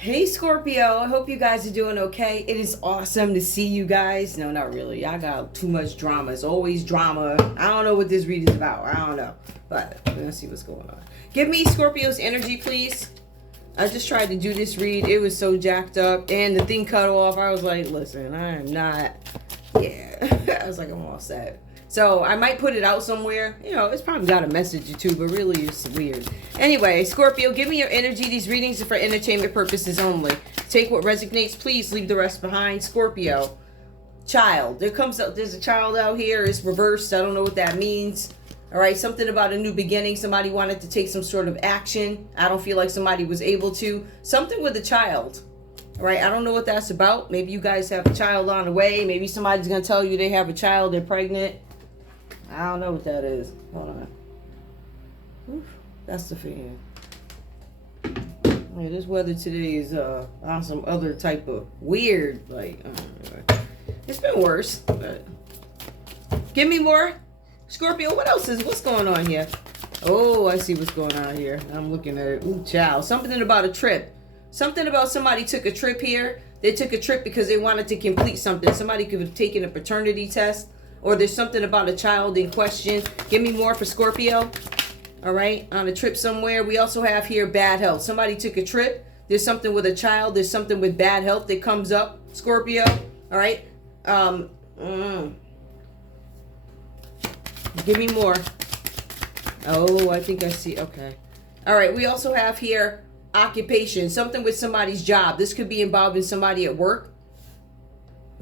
Hey Scorpio, I hope you guys are doing okay. It is awesome to see you guys. No, not really. I got too much drama. It's always drama. I don't know what this read is about. I don't know. But we're gonna see what's going on. Give me Scorpio's energy, please. I just tried to do this read. It was so jacked up. And the thing cut off. I was like, listen, I am not. Yeah. I was like, I'm all set. So I might put it out somewhere. You know, it's probably got a message or two, but really it's weird. Anyway, Scorpio, give me your energy. These readings are for entertainment purposes only. Take what resonates. Please leave the rest behind. Scorpio, child. There's a child out here. It's reversed. I don't know what that means. All right, something about a new beginning. Somebody wanted to take some sort of action. I don't feel like somebody was able to. Something with a child. All right, I don't know what that's about. Maybe you guys have a child on the way. Maybe somebody's going to tell you they have a child. They're pregnant. I don't know what that is. Hold on. Oof, that's the fan. Yeah, this weather today is on some other type of weird, like, it's been worse. But give me more. Scorpio, what's going on here? Oh, I see what's going on here. I'm looking at it. Ooh, child. Something about a trip. Something about somebody took a trip here. They took a trip because they wanted to complete something. Somebody could have taken a paternity test. Or there's something about a child in question. Give me more for Scorpio. All right. On a trip somewhere. We also have here bad health. Somebody took a trip. There's something with a child. There's something with bad health that comes up. Scorpio. All right. Give me more. Oh, I think I see. Okay. All right. We also have here occupation. Something with somebody's job. This could be involving somebody at work.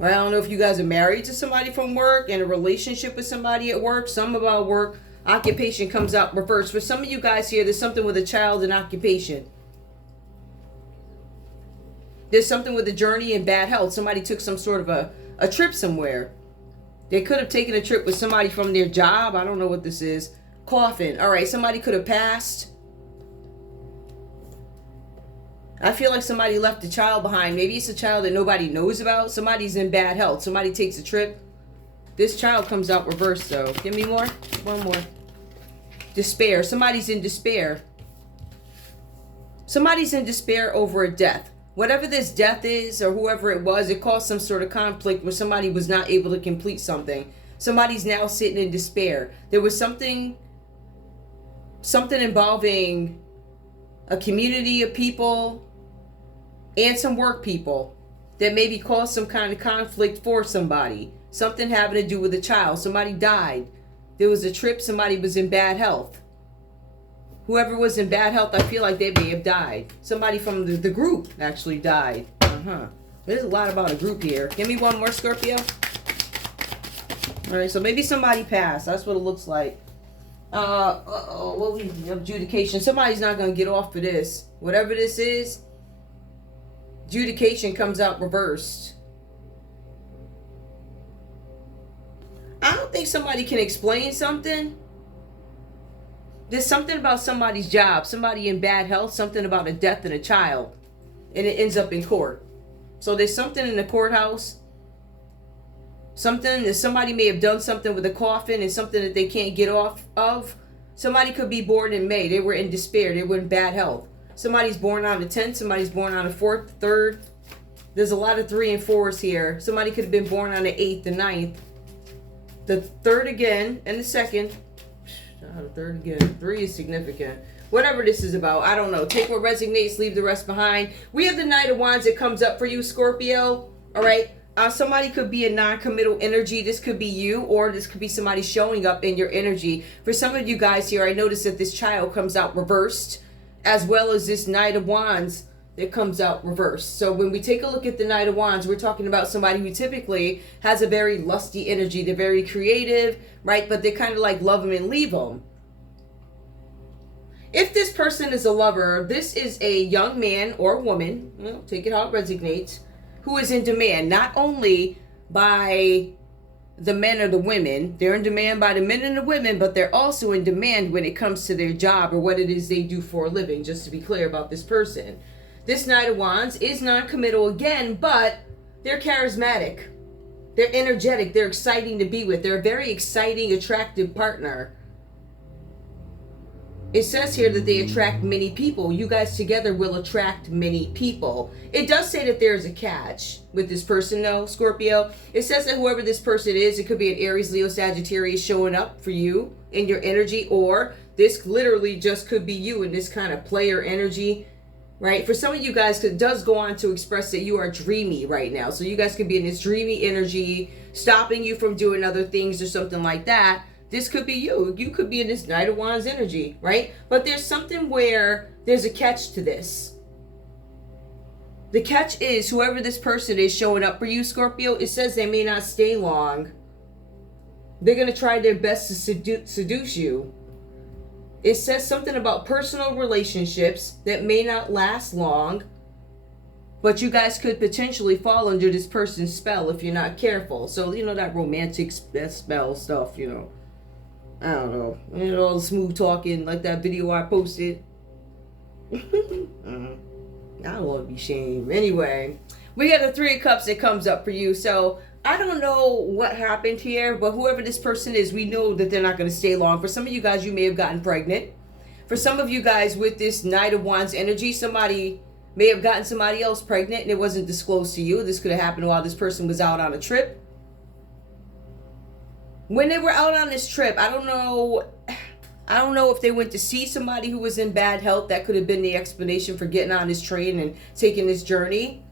I don't know if you guys are married to somebody from work, in a relationship with somebody at work. Some about work. Occupation comes out reversed. For some of you guys here, there's something with a child and occupation. There's something with a journey and bad health. Somebody took some sort of a trip somewhere. They could have taken a trip with somebody from their job. I don't know what this is. Coffin. All right, somebody could have passed. I feel like somebody left a child behind. Maybe it's a child that nobody knows about. Somebody's in bad health. Somebody takes a trip. This child comes out reversed, though. Give me more. One more. Despair. Somebody's in despair. Somebody's in despair over a death. Whatever this death is, or whoever it was, it caused some sort of conflict where somebody was not able to complete something. Somebody's now sitting in despair. There was something involving a community of people and some work people that maybe caused some kind of conflict for somebody. Something having to do with a child. Somebody died. There was a trip. Somebody was in bad health. Whoever was in bad health, I feel like they may have died. Somebody from the group actually died. There's a lot about a group here. Give me one more, Scorpio. All right, so maybe somebody passed. That's what it looks like. What we adjudication. Somebody's not going to get off for this. Whatever this is, adjudication comes out reversed. I don't think somebody can explain something. There's something about somebody's job, somebody in bad health, something about a death in a child, and it ends up in court. So there's something in the courthouse. Something that somebody may have done something with a coffin and something that they can't get off of. Somebody could be born in May. They were in despair. They were in bad health. Somebody's born on the 10th. Somebody's born on the 4th, 3rd. There's a lot of 3 and 4s here. Somebody could have been born on the 8th, the 9th. The 3rd again, and the 2nd. The 3rd again. 3 is significant. Whatever this is about, I don't know. Take what resonates, leave the rest behind. We have the Knight of Wands that comes up for you, Scorpio. All right. Somebody could be a non-committal energy. This could be you, or this could be somebody showing up in your energy. For some of you guys here, I noticed that this child comes out reversed, as well as this Knight of Wands that comes out reversed. So when we take a look at the Knight of Wands, we're talking about somebody who typically has a very lusty energy. They're very creative, right? But they kind of like love them and leave them. If this person is a lover, this is a young man or woman, take it how it resonates, who is in demand, not only by the men or the women. They're in demand by the men and the women, but they're also in demand when it comes to their job or what it is they do for a living, just to be clear about this person. This Knight of Wands is non-committal again, but they're charismatic. They're energetic. They're exciting to be with. They're a very exciting, attractive partner. It says here that they attract many people. You guys together will attract many people. It does say that there's a catch with this person though, Scorpio. It says that whoever this person is, it could be an Aries, Leo, Sagittarius showing up for you in your energy, or this literally just could be you in this kind of player energy, right? For some of you guys, it does go on to express that you are dreamy right now. So you guys could be in this dreamy energy, stopping you from doing other things or something like that. This could be you. You could be in this Knight of Wands energy, right? But there's something where there's a catch to this. The catch is whoever this person is showing up for you, Scorpio, it says they may not stay long. They're going to try their best to seduce you. It says something about personal relationships that may not last long, but you guys could potentially fall under this person's spell if you're not careful. So, you know, that romantic spell stuff, you know. I don't know. You know, all the smooth talking, like that video I posted. I don't want to be shamed. Anyway, we got the Three of Cups that comes up for you. So, I don't know what happened here, but whoever this person is, we know that they're not going to stay long. For some of you guys, you may have gotten pregnant. For some of you guys with this Knight of Wands energy, somebody may have gotten somebody else pregnant and it wasn't disclosed to you. This could have happened while this person was out on a trip. When they were out on this trip, I don't know if they went to see somebody who was in bad health. That could have been the explanation for getting on this train and taking this journey.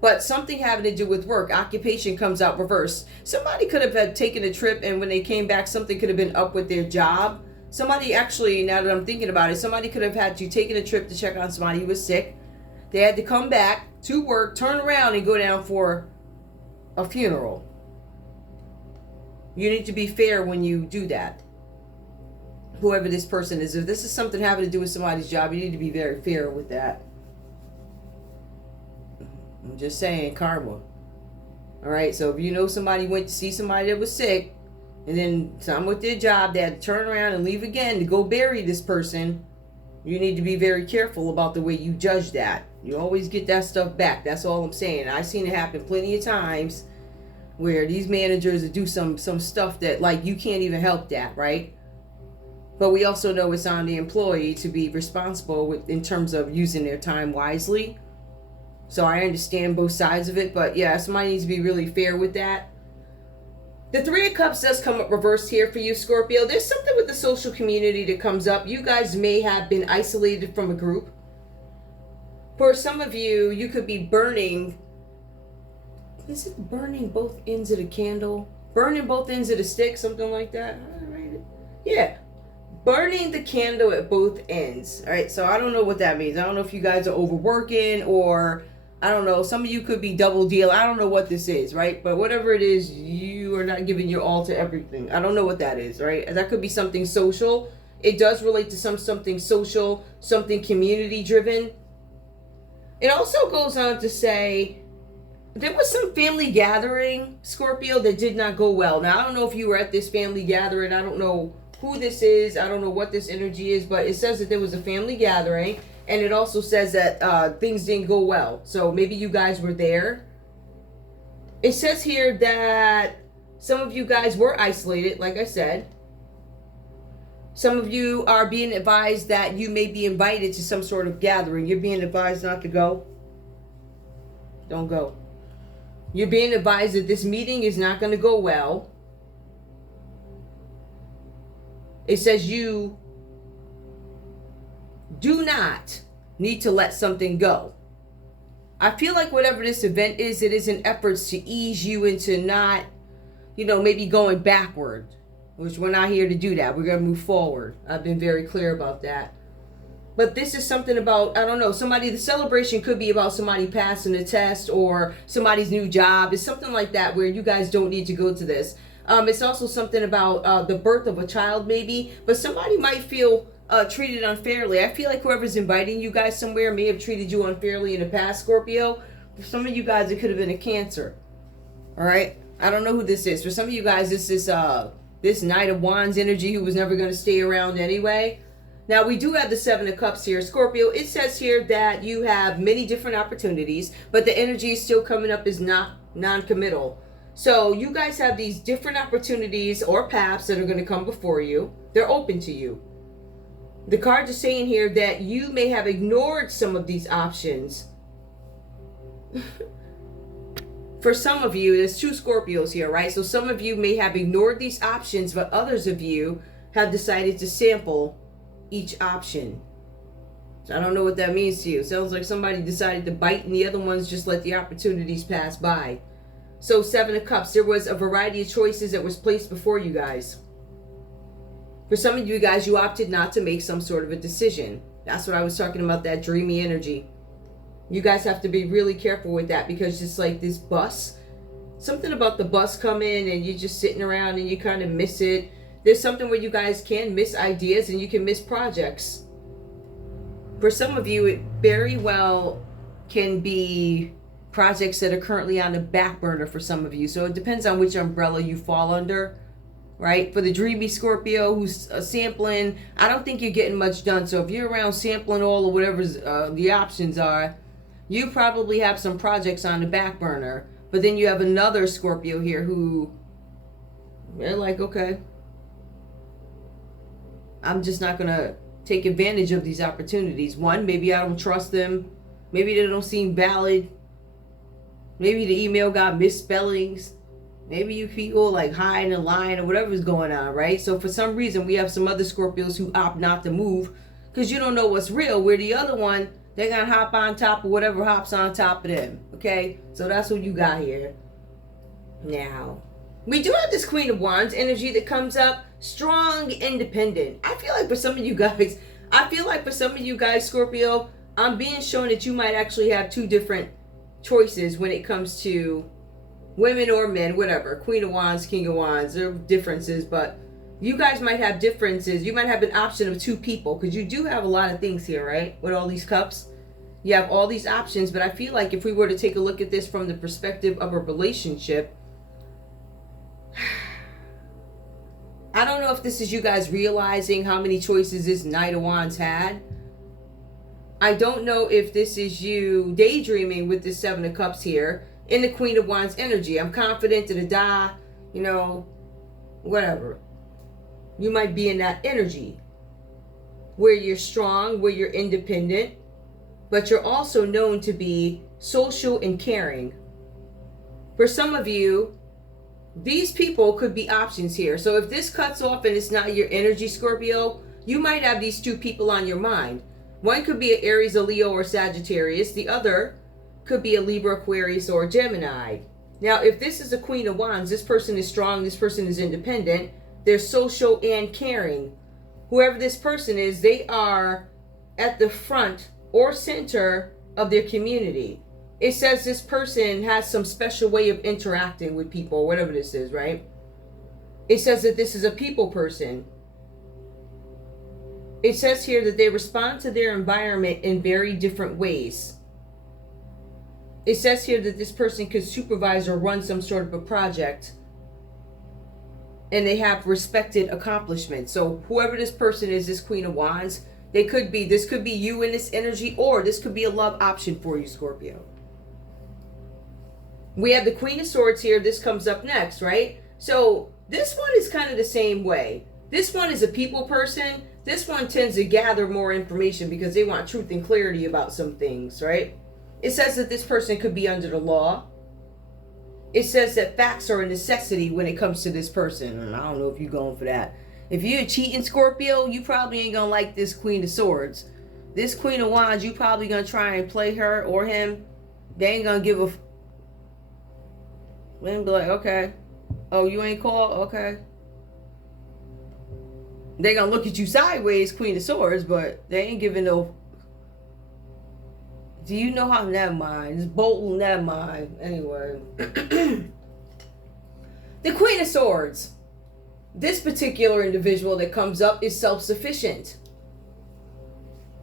But something having to do with work. Occupation comes out reversed. Somebody could have had taken a trip and when they came back, something could have been up with their job. Somebody actually, now that I'm thinking about it, somebody could have had to take a trip to check on somebody who was sick. They had to come back to work, turn around and go down for a funeral. You need to be fair when you do that. Whoever this person is, if this is something having to do with somebody's job, you need to be very fair with that. I'm just saying, karma. All right, so if you know somebody went to see somebody that was sick, and then some with their job, they had to turn around and leave again to go bury this person, you need to be very careful about the way you judge that. You always get that stuff back. That's all I'm saying. I've seen it happen plenty of times where these managers do some stuff that, like, you can't even help that, right? But we also know it's on the employee to be responsible in terms of using their time wisely. So I understand both sides of it, but yeah, somebody needs to be really fair with that. The Three of Cups does come up reversed here for you, Scorpio. There's something with the social community that comes up. You guys may have been isolated from a group. For some of you, you could be burning. Is it burning both ends of the candle? Burning both ends of the stick, something like that? Yeah. Burning the candle at both ends. All right, so I don't know what that means. I don't know if you guys are overworking or, I don't know, some of you could be double deal. I don't know what this is, right? But whatever it is, you are not giving your all to everything. I don't know what that is, right? That could be something social. It does relate to something social, something community driven. It also goes on to say, there was some family gathering, Scorpio, that did not go well. Now, I don't know if you were at this family gathering. I don't know who this is. I don't know what this energy is, but it says that there was a family gathering, and it also says that things didn't go well. So maybe you guys were there. It says here that some of you guys were isolated, like I said. Some of you are being advised that you may be invited to some sort of gathering. You're being advised not to go. Don't go. You're being advised that this meeting is not going to go well. It says you do not need to let something go. I feel like whatever this event is, it is an effort to ease you into not, maybe going backward, which we're not here to do that. We're going to move forward. I've been very clear about that. But this is something about, I don't know, the celebration could be about somebody passing a test or somebody's new job. It's something like that where you guys don't need to go to this. It's also something about the birth of a child maybe, but somebody might feel treated unfairly. I feel like whoever's inviting you guys somewhere may have treated you unfairly in the past, Scorpio. For some of you guys, it could have been a Cancer. All right? I don't know who this is. For some of you guys, this is this Knight of Wands energy who was never going to stay around anyway. Now, we do have the Seven of Cups here. Scorpio, it says here that you have many different opportunities, but the energy is still coming up as not non-committal. So you guys have these different opportunities or paths that are going to come before you. They're open to you. The cards are saying here that you may have ignored some of these options. For some of you, there's 2 Scorpios here, right? So some of you may have ignored these options, but others of you have decided to sample each option. So I don't know what that means to you. Sounds like somebody decided to bite and the other ones just let the opportunities pass by. So 7 of Cups, there was a variety of choices that was placed before you guys. For some of you guys, you opted not to make some sort of a decision. That's what I was talking about, that dreamy energy. You guys have to be really careful with that, because just like this bus, something about the bus coming and you're just sitting around and you kind of miss it. There's something where you guys can miss ideas and you can miss projects. For some of you, it very well can be projects that are currently on the back burner for some of you. So it depends on which umbrella you fall under, right? For the dreamy Scorpio who's sampling, I don't think you're getting much done. So if you're around sampling all or whatever the options are, you probably have some projects on the back burner. But then you have another Scorpio here who, they're like, okay, I'm just not going to take advantage of these opportunities. One, maybe I don't trust them. Maybe they don't seem valid. Maybe the email got misspellings. Maybe you people like hiding and lying or whatever's going on, right? So for some reason, we have some other Scorpios who opt not to move because you don't know what's real. Where the other one, they're going to hop on top of whatever hops on top of them, okay? So that's what you got here. Now, we do have this Queen of Wands energy that comes up. Strong, independent. I feel like for some of you guys, Scorpio, I'm being shown that you might actually have 2 different choices when it comes to women or men, whatever. Queen of Wands, King of Wands, there are differences, but you guys might have differences. You might have an option of 2 people, because you do have a lot of things here, right? With all these cups. You have all these options, but I feel like if we were to take a look at this from the perspective of a relationship, I don't know if this is you guys realizing how many choices this Knight of Wands had. I don't know if this is you daydreaming with this 7 of Cups here in the Queen of Wands energy. I'm confident to the die, you know, whatever. You might be in that energy where you're strong, where you're independent, but you're also known to be social and caring. For some of you, these people could be options here. So if this cuts off and it's not your energy, Scorpio, you might have these 2 people on your mind. One could be an Aries, a Leo, or Sagittarius. The other could be a Libra, Aquarius, or a Gemini. Now, if this is a Queen of Wands, this person is strong, this person is independent, they're social and caring. Whoever this person is, they are at the front or center of their community. It says this person has some special way of interacting with people, whatever this is, right? It says that this is a people person. It says here that they respond to their environment in very different ways. It says here that this person could supervise or run some sort of a project, and they have respected accomplishments. So whoever this person is, this Queen of Wands, this could be you in this energy, or this could be a love option for you, Scorpio. We have the Queen of Swords here. This comes up next, right? So this one is kind of the same way. This one is a people person. This one tends to gather more information because they want truth and clarity about some things, right? It says that this person could be under the law. It says that facts are a necessity when it comes to this person. And I don't know if you're going for that. If you're a cheating Scorpio, you probably ain't going to like this Queen of Swords. This Queen of Wands, you probably going to try and play her or him. They ain't going to give a... Then be like, okay. Oh, you ain't called? Okay. They gonna look at you sideways, Queen of Swords, but they ain't giving no... Do you know how... Never mind. It's Bolton, never mind. Anyway. The Queen of Swords. This particular individual that comes up is self-sufficient.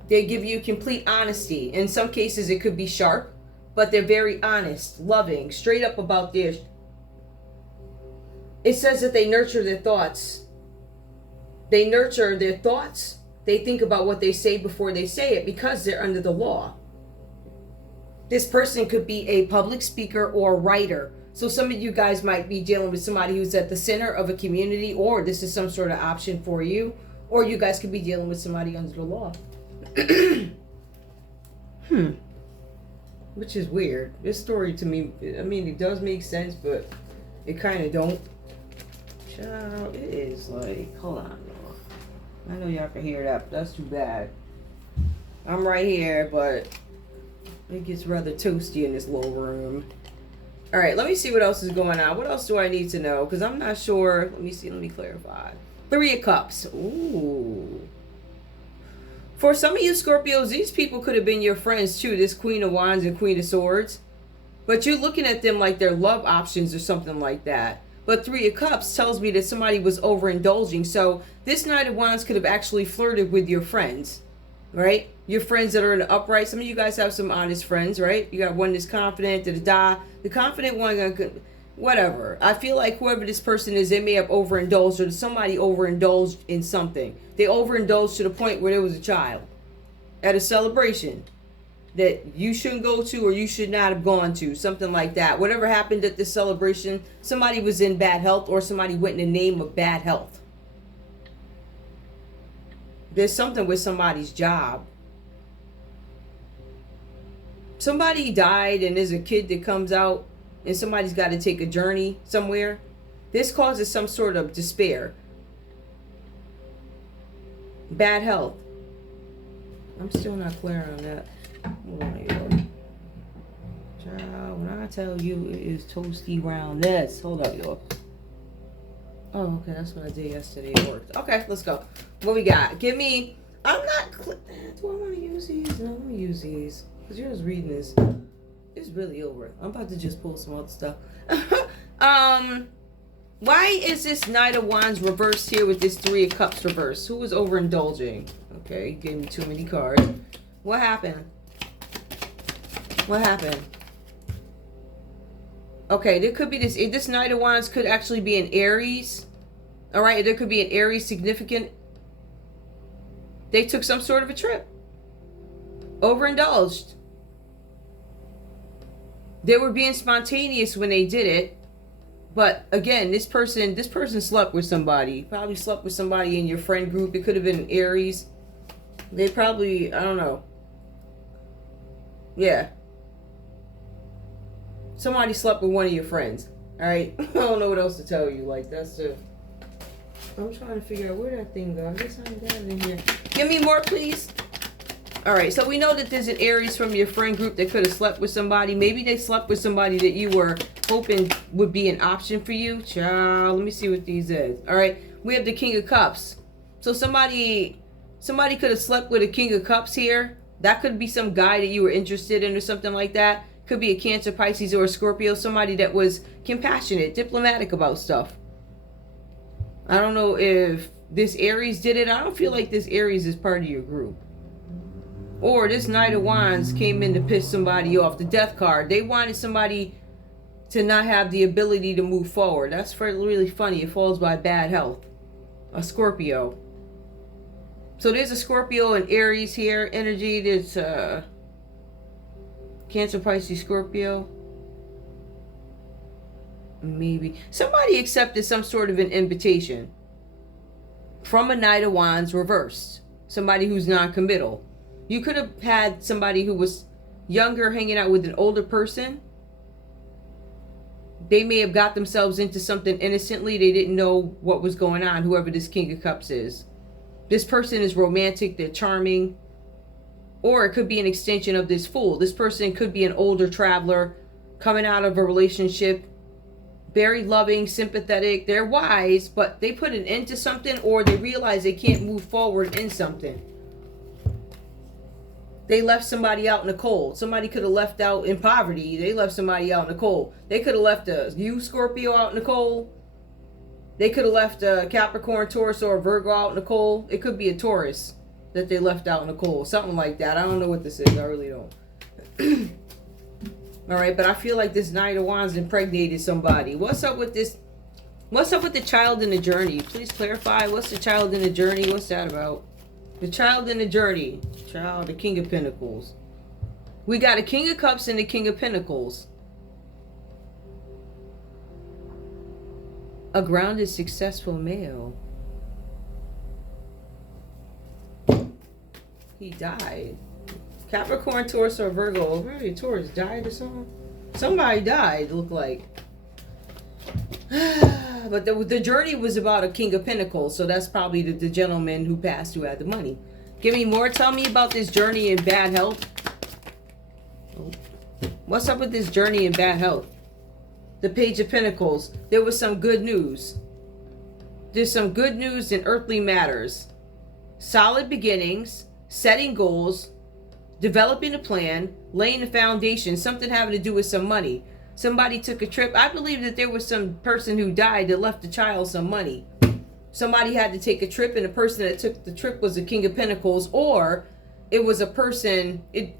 They give you complete honesty. In some cases, it could be sharp, but they're very honest, loving, straight up about their... It says that they nurture their thoughts. They nurture their thoughts. They think about what they say before they say it because they're under the law. This person could be a public speaker or writer. So some of you guys might be dealing with somebody who's at the center of a community, or this is some sort of option for you, Or you guys could be dealing with somebody under the law. Which is weird. This story to me, I mean, it does make sense, but it kind of don't. Child, it is like, hold on, y'all. I know y'all can hear that, but that's too bad. I'm right here, but it gets rather toasty in this little room. All right, let me see what else is going on. What else do I need to know? Because I'm not sure. Let me see. Let me clarify. 3 of Cups. Ooh. For some of you Scorpios, these people could have been your friends too. This Queen of Wands and Queen of Swords. But you're looking at them like they're love options or something like that. But 3 of Cups tells me that somebody was overindulging. So this Knight of Wands could have actually flirted with your friends. Right? Your friends that are in the upright. Some of you guys have some honest friends, right? You got one that's confident, the confident one, whatever. I feel like whoever this person is, they may have overindulged, or somebody overindulged in something. They overindulged to the point where there was a child at a celebration that you shouldn't go to, or you should not have gone to, something like that. Whatever happened at this celebration, somebody was in bad health, or somebody went in the name of bad health. There's something with somebody's job. Somebody died and there's a kid that comes out and somebody's got to take a journey somewhere. This causes some sort of despair. Bad health. I'm still not clear on that. Hold on, y'all. Child, when I tell you it is toasty roundness. Hold up, y'all. Oh, okay, that's what I did yesterday. It worked. Okay, let's go. What we got? Give me... I'm not... Do I want to use these? No, let me use these. Because you're just reading this. It's really over. I'm about to just pull some other stuff. Why is this Knight of Wands reversed here with this 3 of Cups reversed? Who was overindulging? Okay, gave me too many cards. What happened? What happened? Okay, there could be this Knight of Wands could actually be an Aries. All right, there could be an Aries significant. They took some sort of a trip. Overindulged. They were being spontaneous when they did it. But again, this person slept with somebody. Probably slept with somebody in your friend group. It could have been an Aries. They probably, I don't know. Yeah. Somebody slept with one of your friends. Alright? I don't know what else to tell you. Like, that's the... I'm trying to figure out where that thing goes. I guess I got it in here. Give me more, please. Alright, so we know that there's an Aries from your friend group that could have slept with somebody. Maybe they slept with somebody that you were hoping would be an option for you. Child, let me see what these is. Alright, we have the King of Cups. So somebody could have slept with a King of Cups here. That could be some guy that you were interested in or something like that. Could be a Cancer, Pisces, or a Scorpio. Somebody that was compassionate, diplomatic about stuff. I don't know if this Aries did it. I don't feel like this Aries is part of your group. Or this Knight of Wands came in to piss somebody off. The Death card. They wanted somebody to not have the ability to move forward. That's really funny. It falls by bad health. A Scorpio. So there's a Scorpio and Aries here. Energy. There's Cancer, Pisces, Scorpio. Maybe. Somebody accepted some sort of an invitation from a Knight of Wands reversed. Somebody who's non-committal. You could have had somebody who was younger hanging out with an older person. They may have got themselves into something innocently. They didn't know what was going on, whoever this King of Cups is. This person is romantic. They're charming. Or it could be an extension of this Fool. This person could be an older traveler coming out of a relationship. Very loving, sympathetic. They're wise, but they put an end to something, or they realize they can't move forward in something. They left somebody out in the cold. Somebody could have left out in poverty. They left somebody out in the cold. They could have left you, Scorpio, out in the cold. They could have left a Capricorn, Taurus, or a Virgo out in the cold. It could be a Taurus that they left out in the cold. Something like that. I don't know what this is. I really don't. Alright, but I feel like this Knight of Wands impregnated somebody. What's up with this? What's up with the child in the journey? Please clarify. What's the child in the journey? What's that about? The child in the journey. Child, the King of Pentacles. We got a King of Cups and the King of Pentacles. A grounded, successful male. He died. Capricorn, Taurus, or Virgo. Really, Taurus died or something? Somebody died, looked like. But the journey was about a King of Pentacles, so that's probably the gentleman who passed who had the money. Give me more. Tell me about this journey in bad health. What's up with this journey in bad health? The Page of Pentacles. There was some good news. There's some good news in earthly matters. Solid beginnings, setting goals, developing a plan, laying the foundation, something having to do with some money. Somebody took a trip. I believe that there was some person who died that left the child some money. Somebody had to take a trip, and the person that took the trip was a King of Pentacles, or it was a person, it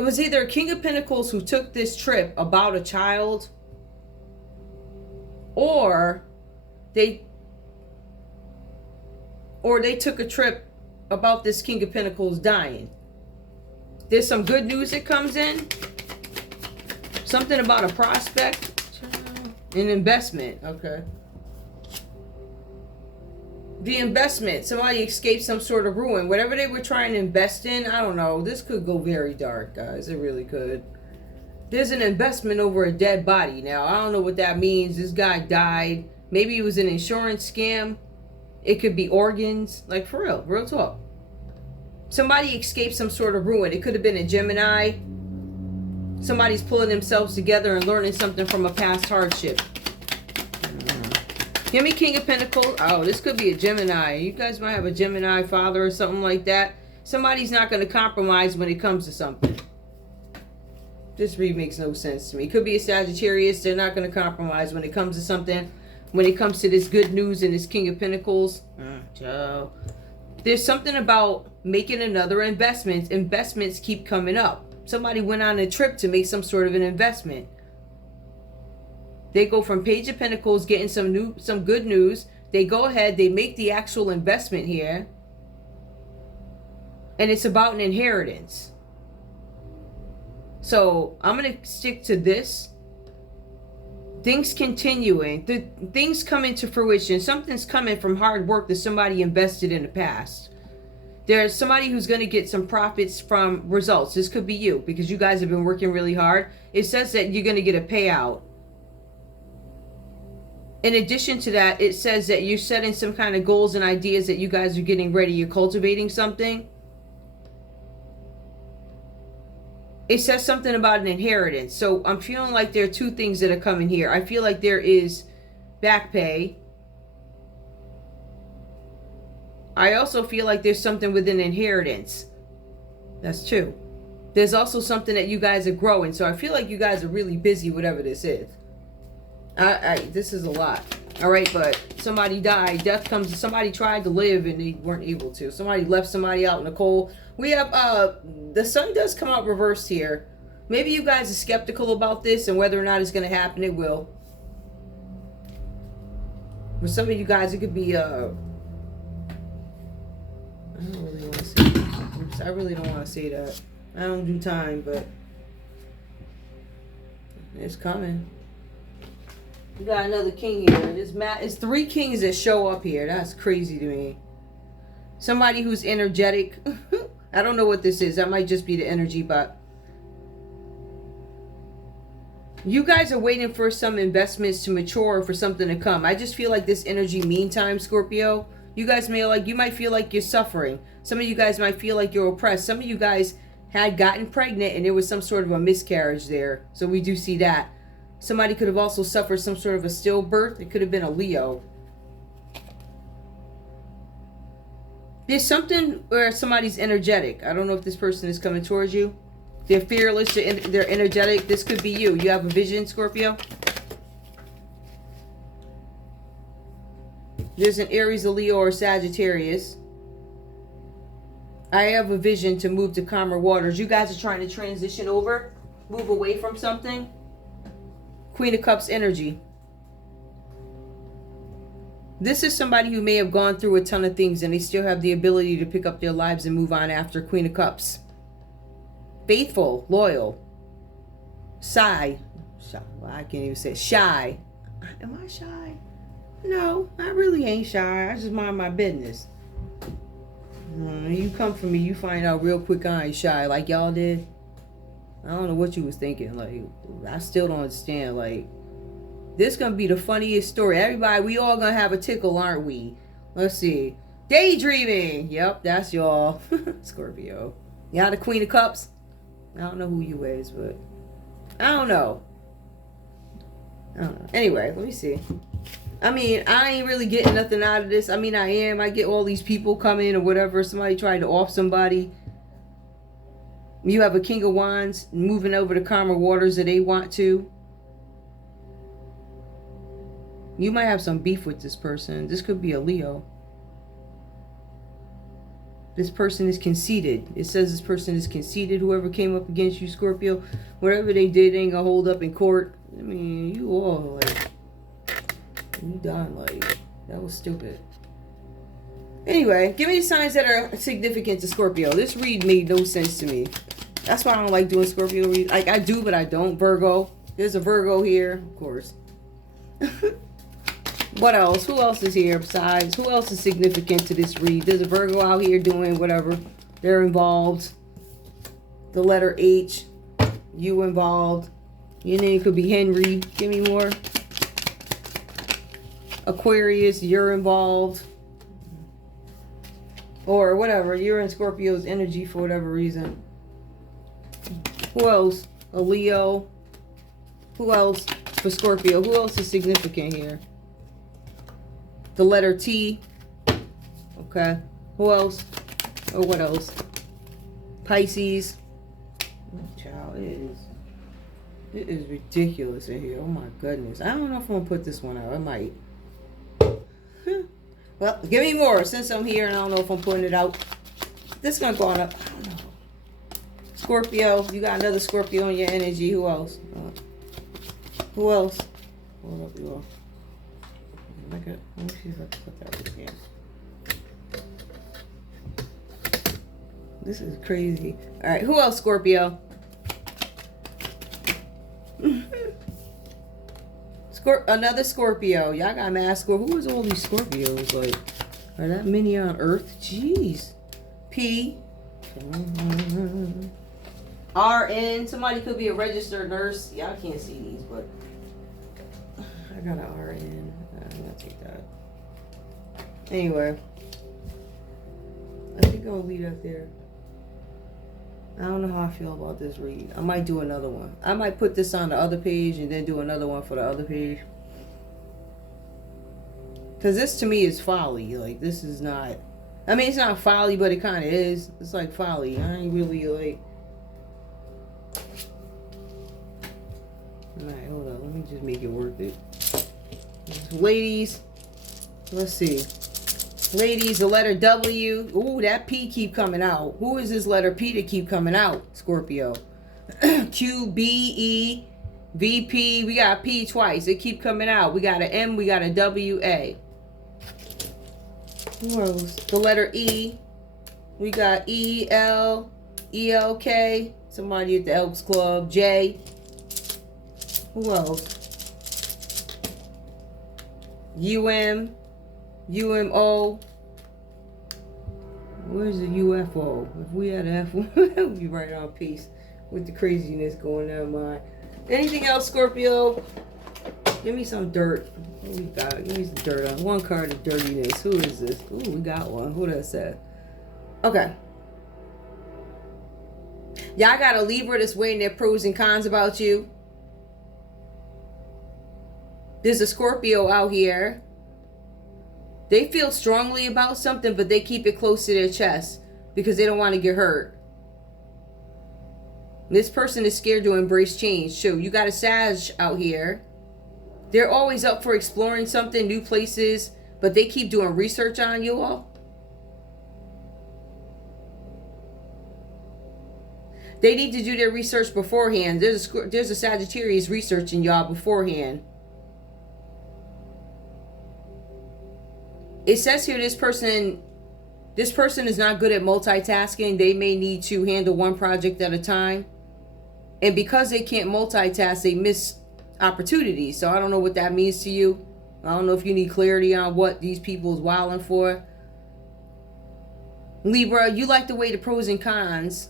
was either a King of Pentacles who took this trip about a child, or they took a trip about this King of Pentacles dying. There's some good news that comes in. Something about a prospect. An investment. Okay. The investment. Somebody escaped some sort of ruin. Whatever they were trying to invest in, I don't know. This could go very dark, guys. It really could. There's an investment over a dead body. Now, I don't know what that means. This guy died. Maybe it was an insurance scam. It could be organs. Like, for real. Real talk. Somebody escaped some sort of ruin. It could have been a Gemini. Somebody's pulling themselves together and learning something from a past hardship. Give me King of Pentacles. Oh, this could be a Gemini. You guys might have a Gemini father or something like that. Somebody's not going to compromise when it comes to something. This read makes no sense to me. Could be a Sagittarius. They're not going to compromise when it comes to something. When it comes to this good news and this King of Pentacles. There's something about making another investment. Investments keep coming up. Somebody went on a trip to make some sort of an investment. They go from Page of Pentacles, getting some good news. They go ahead, they make the actual investment here. And it's about an inheritance. So I'm going to stick to this. Things continuing. Things come into fruition. Something's coming from hard work that somebody invested in the past. There's somebody who's going to get some profits from results. This could be you, because you guys have been working really hard. It says that you're going to get a payout. In addition to that, it says that you're setting some kind of goals and ideas that you guys are getting ready. You're cultivating something. It says something about an inheritance. So I'm feeling like there are two things that are coming here. I feel like there is back pay. I also feel like there's something with an inheritance. That's true. There's also something that you guys are growing. So I feel like you guys are really busy, whatever this is. This is a lot. All right, but somebody died. Death comes. Somebody tried to live and they weren't able to. Somebody left somebody out in the cold. We have, the sun does come out reversed here. Maybe you guys are skeptical about this and whether or not it's going to happen. It will. For some of you guys, it could be, I don't really want to say that. I really don't want to say that. I don't do time, but it's coming. We got another king here. It's 3 kings that show up here. That's crazy to me. Somebody who's energetic. I don't know what this is. That might just be the energy, but you guys are waiting for some investments to mature, for something to come. I just feel like this energy meantime, Scorpio. You guys you might feel like you're suffering. Some of you guys might feel like you're oppressed. Some of you guys had gotten pregnant and there was some sort of a miscarriage there. So we do see that. Somebody could have also suffered some sort of a stillbirth. It could have been a Leo. There's something where somebody's energetic. I don't know if this person is coming towards you. They're fearless. They're energetic. This could be you. You have a vision, Scorpio. There's an Aries, a Leo, or Sagittarius. I have a vision to move to calmer waters. You guys are trying to transition over, move away from something. Queen of Cups energy. This is somebody who may have gone through a ton of things and they still have the ability to pick up their lives and move on after. Queen of Cups. Faithful, loyal. Shy. Well, I can't even say shy. Am I shy? No, I really ain't shy. I just mind my business. You come for me, you find out real quick I ain't shy like y'all did. I don't know what you was thinking. Like, I still don't understand. Like, this gonna be the funniest story. Everybody, we all gonna have a tickle, aren't we? Let's see. Daydreaming. Yep, that's y'all. Scorpio. Y'all the Queen of Cups? I don't know who you is, but I don't know. Anyway, let me see. I mean, I ain't really getting nothing out of this. I mean, I am. I get all these people coming or whatever. Somebody trying to off somebody. You have a King of Wands moving over to calmer waters that they want to. You might have some beef with this person. This could be a Leo. This person is conceited. It says this person is conceited. Whoever came up against you, Scorpio, whatever they did ain't gonna hold up in court. I mean, you all, like, you done, like, that was stupid. Anyway, give me the signs that are significant to Scorpio. This read made no sense to me. That's why I don't like doing Scorpio read. Like, I do, but I don't. Virgo. There's a Virgo here, of course. What else? Who else is here besides? Who else is significant to this read? There's a Virgo out here doing whatever. They're involved. The letter H. You involved. Your name could be Henry. Give me more. Aquarius, you're involved. Or whatever. You're in Scorpio's energy for whatever reason. Who else? A Leo. Who else for Scorpio? Who else is significant here? The letter T. Okay. Who else? Or what else? Pisces. Oh, child, it is ridiculous in here. Oh my goodness. I don't know if I'm gonna put this one out. I might. Well, give me more since I'm here and I don't know if I'm putting it out. This is gonna go on up. I don't know. Scorpio. You got another Scorpio in your energy. Who else? Who else? Hold up, you all. Let me see if I can put that right here. This is crazy. All right, who else, Scorpio? Another Scorpio. Y'all got mad Scorpio. Who is all these Scorpios? Like, are that many on Earth? Jeez. P. RN. Somebody could be a registered nurse. Y'all can't see these, but I got an RN. I'm gonna take that. Anyway, I think I'm gonna leave that there. I don't know how I feel about this read. I might do another one. I might put this on the other page and then do another one for the other page. Because this to me is folly. Like, this is not... I mean, it's not folly, but it kind of is. It's like folly. I ain't really like... Alright, hold on. Let me just make it worth it. Ladies, let's see. Ladies, the letter W. Ooh, that P keep coming out. Who is this letter P to keep coming out? Scorpio. Q, B, E, V, P. We got P twice. It keep coming out. We got an M. We got a W, A. Who else? The letter E. We got E, L, E, L, K. Somebody at the Elks Club. J. Who else? UM, UMO. Where's the UFO? If we had an F, that would be right on piece with the craziness going on. Mind. Anything else, Scorpio? Give me some dirt. What we got? Give me some dirt on one card of dirtiness. Who is this? Ooh, we got one. Who that said? Okay. Y'all got a Libra that's weighing their pros and cons about you. There's a Scorpio out here. They feel strongly about something, but they keep it close to their chest because they don't want to get hurt. This person is scared to embrace change. So you got a Sag out here. They're always up for exploring something, new places, but they keep doing research on you all. They need to do their research beforehand. There's a Sagittarius researching y'all beforehand. It says here this person is not good at multitasking. They may need to handle one project at a time. And because they can't multitask, they miss opportunities. So I don't know what that means to you. I don't know if you need clarity on what these people is wilding for. Libra, you like to weigh the pros and cons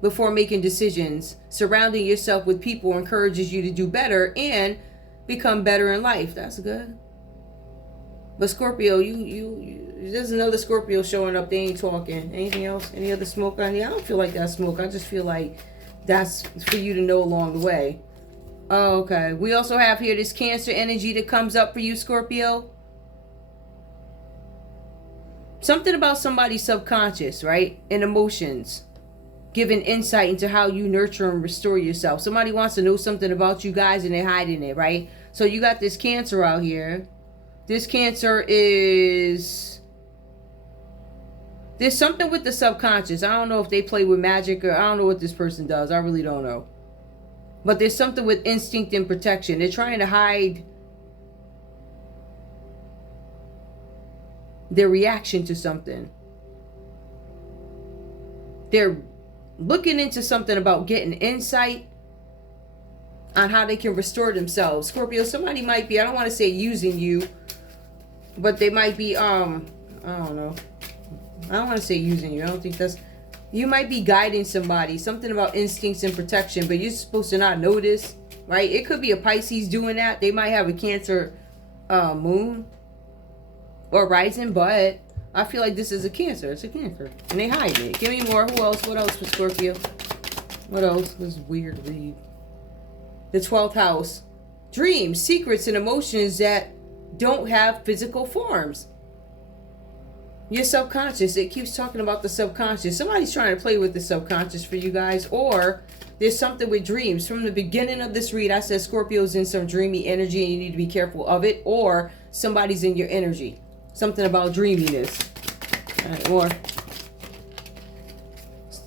before making decisions. Surrounding yourself with people encourages you to do better and become better in life. That's good. But Scorpio, there's another Scorpio showing up. They ain't talking. Anything else? Any other smoke on here? I don't feel like that's smoke. I just feel like that's for you to know along the way. Oh, okay. We also have here this Cancer energy that comes up for you, Scorpio. Something about somebody's subconscious, right? And emotions. Giving insight into how you nurture and restore yourself. Somebody wants to know something about you guys and they're hiding it, right? So you got this Cancer out here. This Cancer is... There's something with the subconscious. I don't know if they play with magic or I don't know what this person does. I really don't know. But there's something with instinct and protection. They're trying to hide their reaction to something. They're looking into something about getting insight on how they can restore themselves. Scorpio, somebody might be, I don't want to say using you, but they might be, I don't know. I don't want to say using you. I don't think that's... You might be guiding somebody. Something about instincts and protection, but you're supposed to not know this, right? It could be a Pisces doing that. They might have a Cancer moon or rising, but I feel like this is a Cancer. It's a Cancer. And they hide it. Give me more. Who else? What else for Scorpio? What else? This is weird to read. The 12th house. Dreams, secrets, and emotions that don't have physical forms. Your subconscious. It keeps talking about the subconscious. Somebody's trying to play with the subconscious for you guys. Or there's something with dreams. From the beginning of this read, I said Scorpio's in some dreamy energy and you need to be careful of it. Or somebody's in your energy. Something about dreaminess. All right, or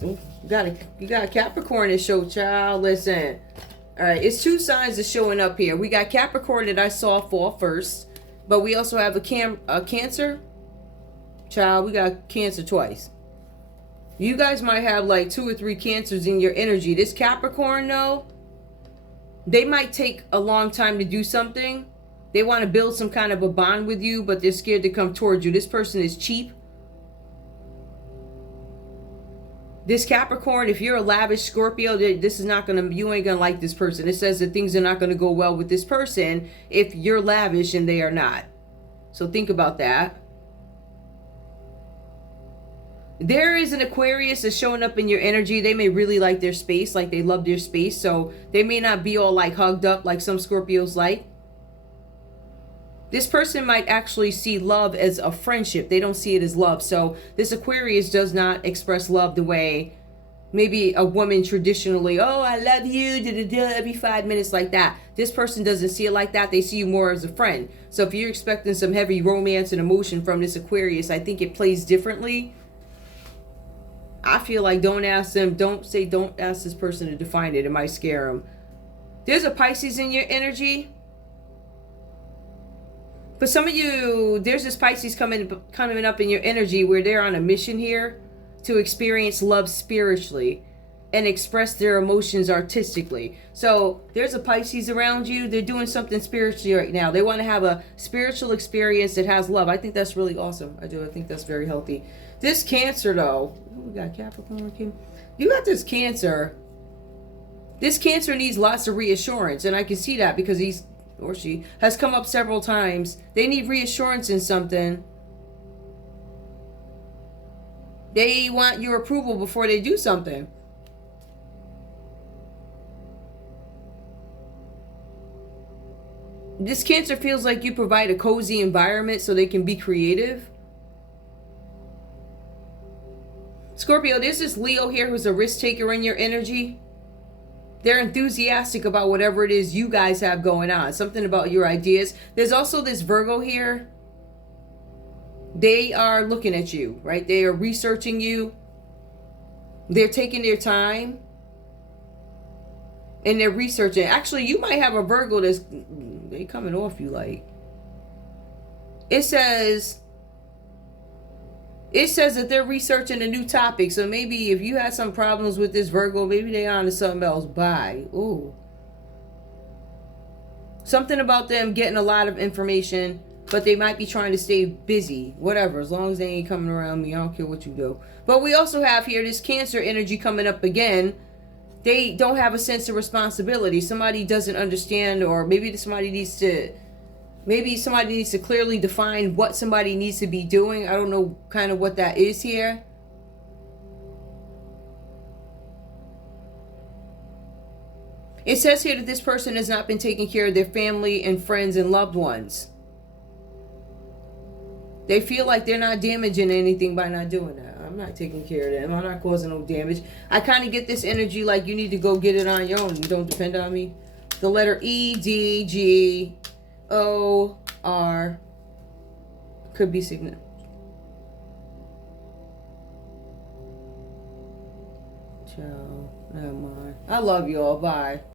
you got a Capricorn that show, child. Listen. All right, it's two signs that's showing up here. We got Capricorn that I saw fall first. But we also have a Cancer. Child, we got Cancer twice. You guys might have like 2 or 3 Cancers in your energy. This Capricorn, though, they might take a long time to do something. They want to build some kind of a bond with you, but they're scared to come towards you. This person is cheap. This Capricorn, if you're a lavish Scorpio, this is not going to, you ain't going to like this person. It says that things are not going to go well with this person if you're lavish and they are not. So think about that. There is an Aquarius that's showing up in your energy. They may really like their space, like they love their space. So they may not be all like hugged up like some Scorpios like. This person might actually see love as a friendship. They don't see it as love. So this Aquarius does not express love the way maybe a woman traditionally, oh, I love you, every 5 minutes like that. This person doesn't see it like that. They see you more as a friend. So if you're expecting some heavy romance and emotion from this Aquarius, I think it plays differently. I feel like don't ask this person to define it. It might scare them. There's a Pisces in your energy. For some of you, there's this Pisces coming up in your energy where they're on a mission here to experience love spiritually and express their emotions artistically. So there's a Pisces around you. They're doing something spiritually right now. They want to have a spiritual experience that has love. I think that's really awesome. I do. I think that's very healthy. This Cancer, though, we got Capricorn. You got this Cancer. This Cancer needs lots of reassurance, and I can see that because he's or she has come up several times. They need reassurance in something. They want your approval before they do something. This Cancer feels like you provide a cozy environment so they can be creative. Scorpio, there's this Leo here who's a risk taker in your energy. They're enthusiastic about whatever it is you guys have going on. Something about your ideas. There's also this Virgo here. They are looking at you, right? They are researching you. They're taking their time. And they're researching. Actually, you might have a Virgo that's they coming off you like. It says that they're researching a new topic. So maybe if you had some problems with this Virgo, maybe they're on to something else. Bye. Ooh. Something about them getting a lot of information, but but they might be trying to stay busy. Whatever, as long as they ain't coming around me, I don't care what you do. But we also have here this Cancer energy coming up again. They don't have a sense of responsibility. Somebody doesn't understand, or maybe somebody needs to clearly define what somebody needs to be doing. I don't know kind of what that is here. It says here that this person has not been taking care of their family and friends and loved ones. They feel like they're not damaging anything by not doing that. I'm not taking care of them. I'm not causing no damage. I kind of get this energy like you need to go get it on your own. You don't depend on me. The letter E, D, G, O, R could be significant. Ciao. Never mind. I love you all. Bye.